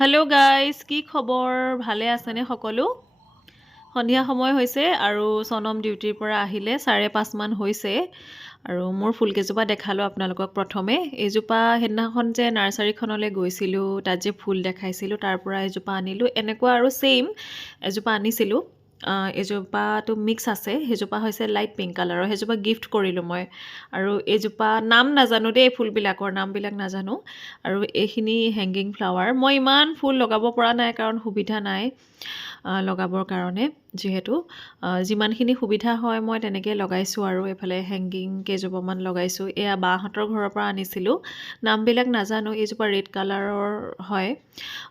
Hello' guys, কি খবৰ? ভালে আছেনে সকলো? সন্ধিয়া সময় হৈছে আৰু সনম ডিউটিৰ পৰা আহিলে 5:30 মান হৈছে আৰু মোৰ ফুলকেইজোপা দেখালোঁ আপোনালোকক। প্ৰথমে এইজোপা সেইদিনাখন যে নাৰ্চাৰীখনলৈ গৈছিলোঁ, তাত যে ফুল দেখাইছিলোঁ, তাৰ পৰা এজোপা আনিলোঁ। এনেকুৱা আৰু ছেইম এজোপা আনিছিলোঁ। এজোপাটো মিক্স আছে, সেইজোপা হৈছে লাইট পিংক কালাৰৰ, সেইজোপা গিফ্ট কৰিলোঁ মই। আৰু এইজোপা নাম নাজানো দেই, ফুলবিলাকৰ নামবিলাক নাজানো। আৰু এইখিনি হেংগিং ফ্লাৱাৰ। মই ইমান ফুল লগাব পৰা নাই কাৰণ সুবিধা নাই লগাবৰ কাৰণে, যিহেতু যিমানখিনি সুবিধা হয় মই তেনেকৈ লগাইছোঁ। আৰু এইফালে হেংগিং কেইজোপামান লগাইছোঁ। এয়া বাহঁতৰ ঘৰৰ পৰা আনিছিলোঁ, নামবিলাক নাজানো। এইজোপা ৰেড কালাৰৰ হয়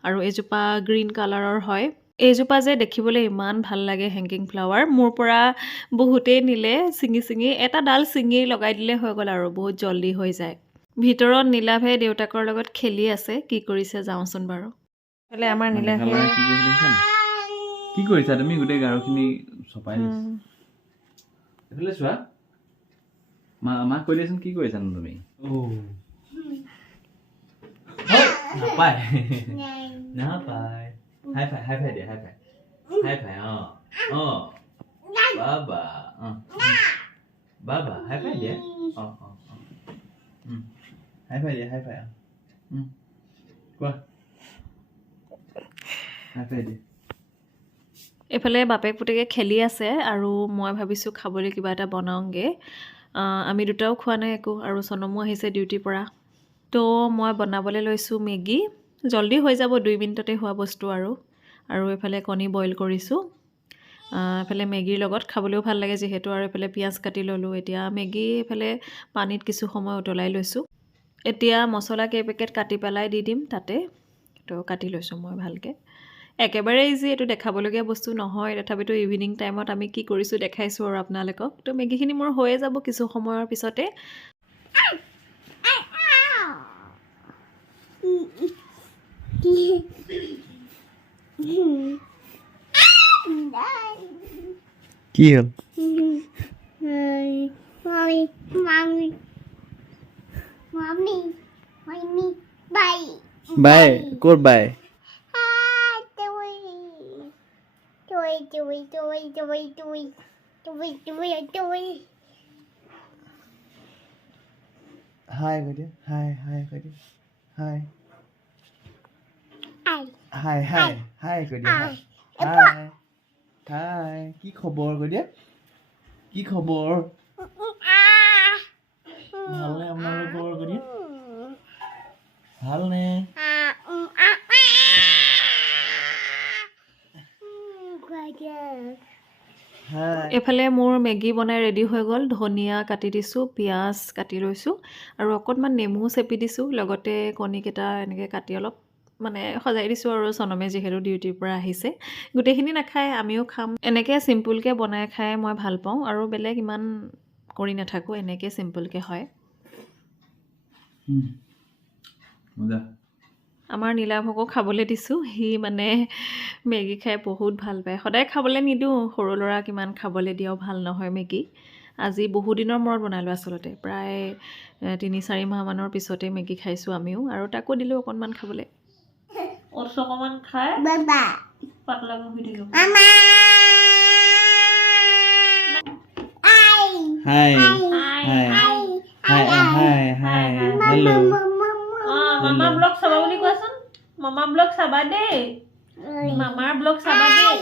আৰু এইজোপা গ্ৰীণ কালাৰৰ হয়। এইজোপা যে দেখিবলৈ ইমান ভাল লাগে হেংগিং ফ্লাৱাৰ, মোৰ পৰা বহুতেই নিলে ছিঙি এটা ডাল ছিঙি লগাই দিলে হৈ গ'ল আৰু বহুত জল্দি হৈ যায়। ভিতৰত নীলাভে দেউতাকৰ লগত খেলি আছে, কি কৰিছে যাওঁচোন বাৰু। এইফালে আমাৰ নীলাভে কি কৰিছা তুমি? গোটেই গাৰুখিনি চপাই দিছা। এইফালে চোৱা, মাক কৈ দিয়াচোন, কি কৰিছানো তুমি? নাপায় নাপায়। হাই ফাই, হাই ফাই দিয়া, হাই ফাই, হাই ফাই। বাবা বাবা হাই ফাই দিয়া। হাই ফাই দিয়া, হাই ফাই। কোৱা, হাই ফাই দিয়া। এইফালে বাপেক পুতেকে খেলি আছে আৰু মই ভাবিছোঁ খাবলৈ কিবা এটা বনাওঁগৈ। আমি দুটাও খোৱা নাই একো, আৰু সনমো আহিছে ডিউটিৰ পৰা। তো মই বনাবলৈ লৈছোঁ মেগী। জল্দি হৈ যাব, 2 মিনিটতে হোৱা বস্তু আৰু এইফালে কণী বইল কৰিছোঁ। এইফালে মেগীৰ লগত খাবলৈও ভাল লাগে যিহেতু। আৰু এইফালে পিঁয়াজ কাটি ল'লোঁ। এতিয়া মেগী এইফালে পানীত কিছু সময় উতলাই লৈছোঁ। এতিয়া মছলা কেইপেকেট কাটি পেলাই দি দিম তাতে। তো কাটি লৈছোঁ মই ভালকৈ। একেবাৰে ইজি, এইটো দেখাবলগীয়া বস্তু নহয়, তথাপিতো ইভিনিং টাইমত আমি কি কৰিছোঁ দেখাইছোঁ আৰু আপোনালোকক। তো মেগীখিনি মোৰ হৈয়ে যাব কিছু সময়ৰ পিছতে। কি হ'ল? বাই ক'ত বাই? হাই কৈ দিয়া, হাই হাই কৈ দিয়া, হাই হাই হাই হাই কৈ দিয়া, হাই হাই হাই। কি খবৰ কৈ দিয়া, কি খবৰ? ভালনে আপোনালোকৰ কৈ দিয়া, ভালনে? এইফালে মোৰ মেগী বনাই ৰেডি হৈ গ'ল। ধনিয়া কাটি দিছোঁ, পিঁয়াজ কাটি লৈছোঁ আৰু অকণমান নেমু চেপি দিছোঁ। লগতে কণীকেইটা এনেকৈ কাটি অলপ মানে সজাই দিছোঁ আৰু সনমে যিহেতু ডিউটিৰ পৰা আহিছে। গোটেইখিনি নাখায়, আমিও খাম। এনেকৈ চিম্পুলকৈ বনাই খাই মই ভাল পাওঁ আৰু বেলেগ ইমান কৰি নাথাকোঁ, এনেকৈ চিম্পুলকৈ হয়। আমাৰ নীলাভকো খাবলৈ দিছোঁ। সি মানে মেগী খাই বহুত ভাল পায়। সদায় খাবলৈ নিদিওঁ, সৰু ল'ৰা কিমান খাবলৈ দিয়াও ভাল নহয় মেগী। আজি বহুদিনৰ মূৰত বনালোঁ আচলতে, প্ৰায় 3-4 মাহমানৰ পিছতে মেগী খাইছোঁ আমিও, আৰু তাকো দিলোঁ অকণমান খাবলৈ। অকণমান খাই পাতলা হৈ থাকিব। হাই হাই হাই হাই হাই হেল্ল'। মামা ব্লগ চাবা বুলি কোৱাচোন। মামা ব্লগ চাবা দেই, মামাৰ ব্লগ চাবা দেই।